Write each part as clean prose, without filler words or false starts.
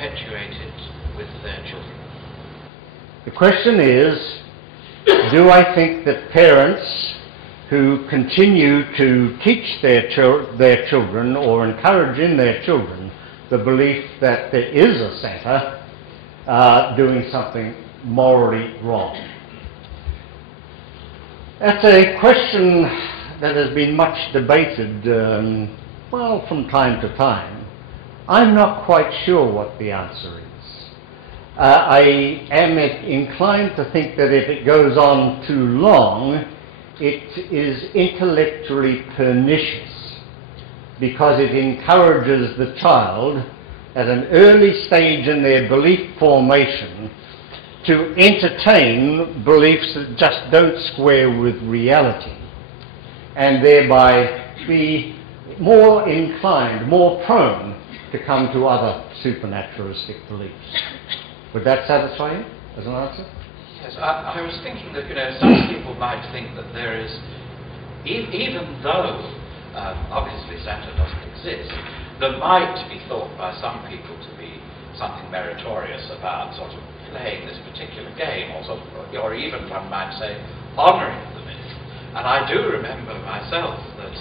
perpetuate it with their children? The question is, do I think that parents who continue to teach their children or encourage in their children the belief that there is a Santa are doing something morally wrong? That's a question that has been much debated, well, from time to time. I'm not quite sure what the answer is. I am inclined to think that if it goes on too long, it is intellectually pernicious because it encourages the child at an early stage in their belief formation to entertain beliefs that just don't square with reality, and thereby be more inclined, more prone to come to other supernaturalistic beliefs. Would that satisfy you as an answer? Yes, I was thinking that, some people might think that there is, even though obviously Santa doesn't exist, there might be thought by some people to be something meritorious about sort of playing this particular game, or even one might say honouring the myth. And I do remember myself that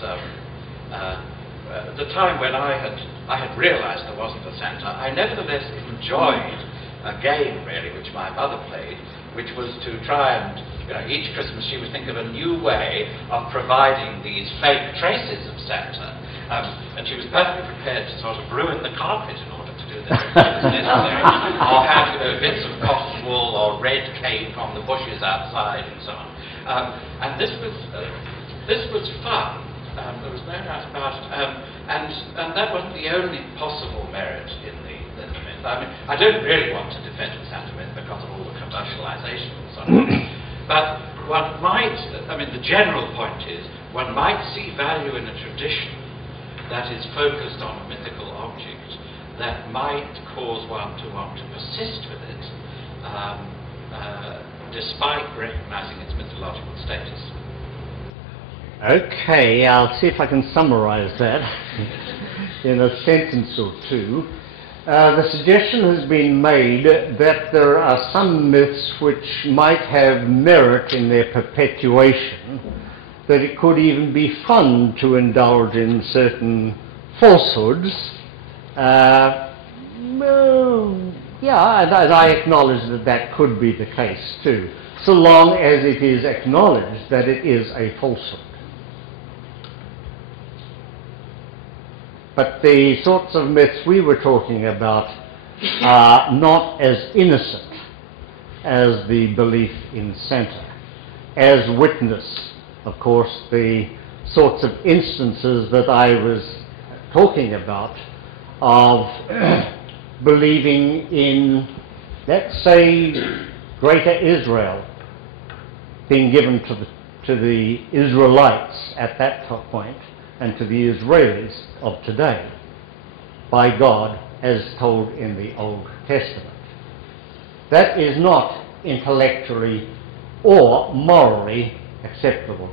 at the time when I had realised there wasn't a Santa, I nevertheless enjoyed a game really which my mother played, which was to try and, each Christmas she would think of a new way of providing these fake traces of Santa. And she was perfectly prepared to sort of ruin the carpet in order to do this if it was necessary, or have bits of cotton wool or red cake on the bushes outside and so on. And this was fun. There was no doubt about it. And that wasn't the only possible merit in the myth. I mean, I don't really want to defend the Santa myth because of all the commercialization and so on. But one might, the general point is, one might see value in a tradition that is focused on a mythical object that might cause one to want to persist with it, despite recognizing its mythological status. Okay, I'll see if I can summarize that in a sentence or two. The suggestion has been made that there are some myths which might have merit in their perpetuation, that it could even be fun to indulge in certain falsehoods. And I acknowledge that that could be the case too, so long as it is acknowledged that it is a falsehood. But the sorts of myths we were talking about are not as innocent as the belief in Santa, as witness, of course, the sorts of instances that I was talking about of believing in, let's say, Greater Israel being given to the Israelites at that point and to the Israelis of today by God as told in the Old Testament. That is not intellectually or morally acceptable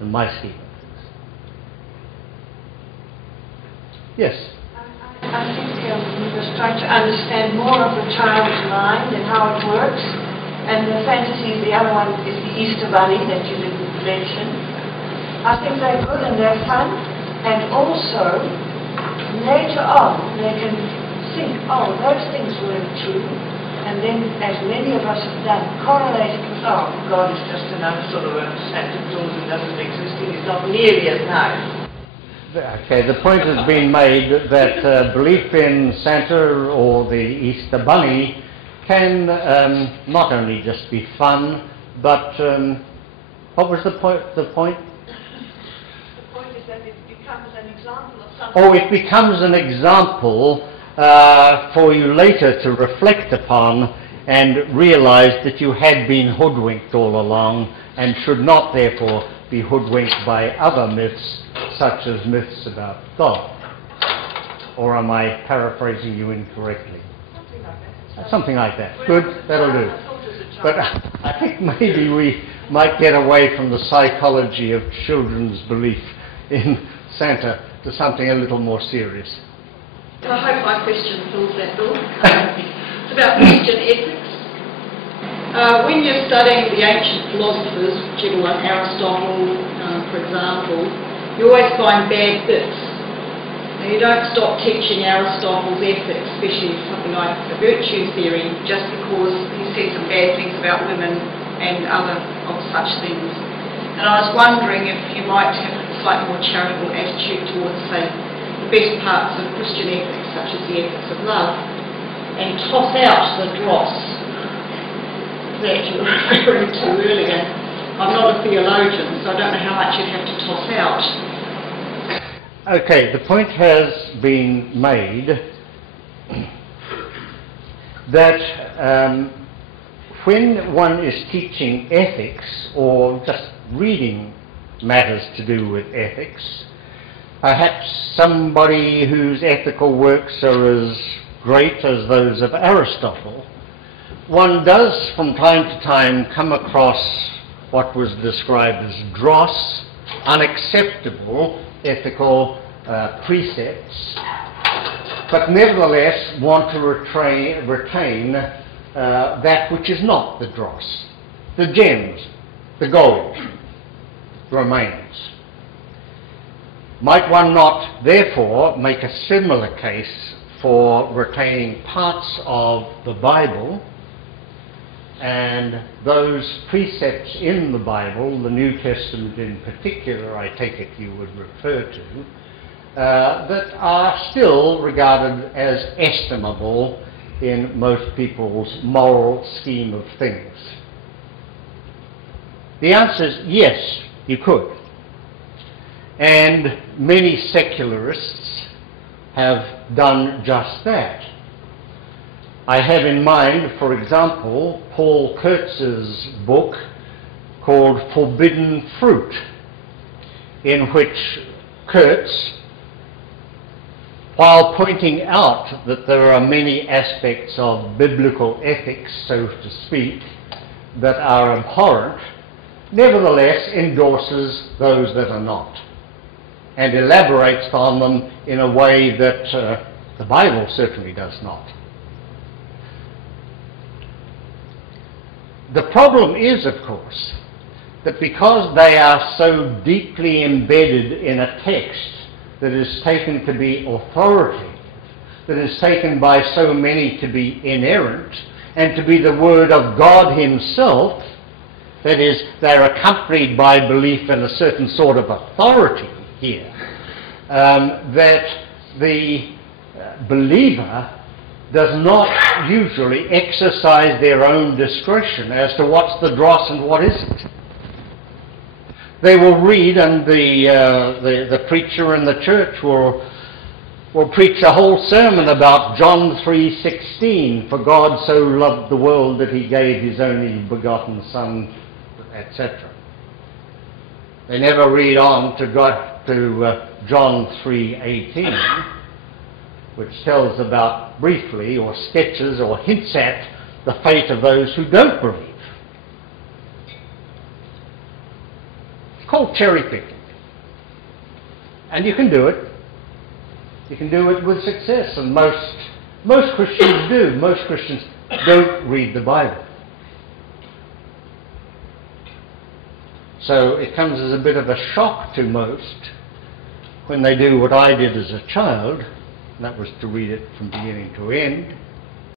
in my scheme of things. Yes? I think we must try to understand more of the child's mind and how it works. And the fantasy, the other one is the Easter Bunny that you didn't mention. I think they're good and they're fun. And also, later on, they can think, oh, those things weren't true. And then, as many of us have done, correlate it with, oh, God is just another sort of a Santa Claus who doesn't exist and is not nearly as nice. Okay, the point has been made that belief in Santa or the Easter Bunny can not only just be fun, but what was the point? The point is that it becomes an example of something. Oh, it becomes an example for you later to reflect upon and realize that you had been hoodwinked all along and should not therefore be hoodwinked by other myths such as myths about God. Or am I paraphrasing you incorrectly? Something like that. Good, that'll do. But I think maybe we might get away from the psychology of children's belief in Santa to something a little more serious. I hope my question fills that bill. about Christian ethics. When you're studying the ancient philosophers, whichever one, Aristotle, for example, you always find bad bits. Now, you don't stop teaching Aristotle's ethics, especially something like the virtue theory, just because he said some bad things about women and other of such things. And I was wondering if you might have a slightly more charitable attitude towards, say, the best parts of Christian ethics, such as the ethics of love, and toss out the dross that you were referring to earlier. I'm not a theologian, so I don't know how much you'd have to toss out. Okay, the point has been made that when one is teaching ethics or just reading matters to do with ethics, perhaps somebody whose ethical works are as great as those of Aristotle, one does from time to time come across what was described as dross, unacceptable ethical precepts, but nevertheless want to retain that which is not the dross. The gems, the gold, remains. Might one not, therefore, make a similar case for retaining parts of the Bible and those precepts in the Bible, the New Testament in particular, I take it you would refer to, that are still regarded as estimable in most people's moral scheme of things? The answer is yes, you could. And many secularists have done just that. I have in mind, for example, Paul Kurtz's book called Forbidden Fruit, in which Kurtz, while pointing out that there are many aspects of biblical ethics, so to speak, that are abhorrent, nevertheless endorses those that are not, and elaborates on them in a way that the Bible certainly does not. The problem is, of course, that because they are so deeply embedded in a text that is taken to be authoritative, that is taken by so many to be inerrant, and to be the Word of God Himself, that is, they're accompanied by belief in a certain sort of authority here, that the believer does not usually exercise their own discretion as to what's the dross and what isn't. They will read, and the preacher in the church will preach a whole sermon about John 3:16, for God so loved the world that He gave His only begotten Son, etc. They never read on to John 3:18, which tells about briefly, or sketches or hints at, the fate of those who don't believe. It's called cherry picking. And you can do it. You can do it with success, and most Christians do. Most Christians don't read the Bible. So it comes as a bit of a shock to most when they do what I did as a child. That was to read it from beginning to end,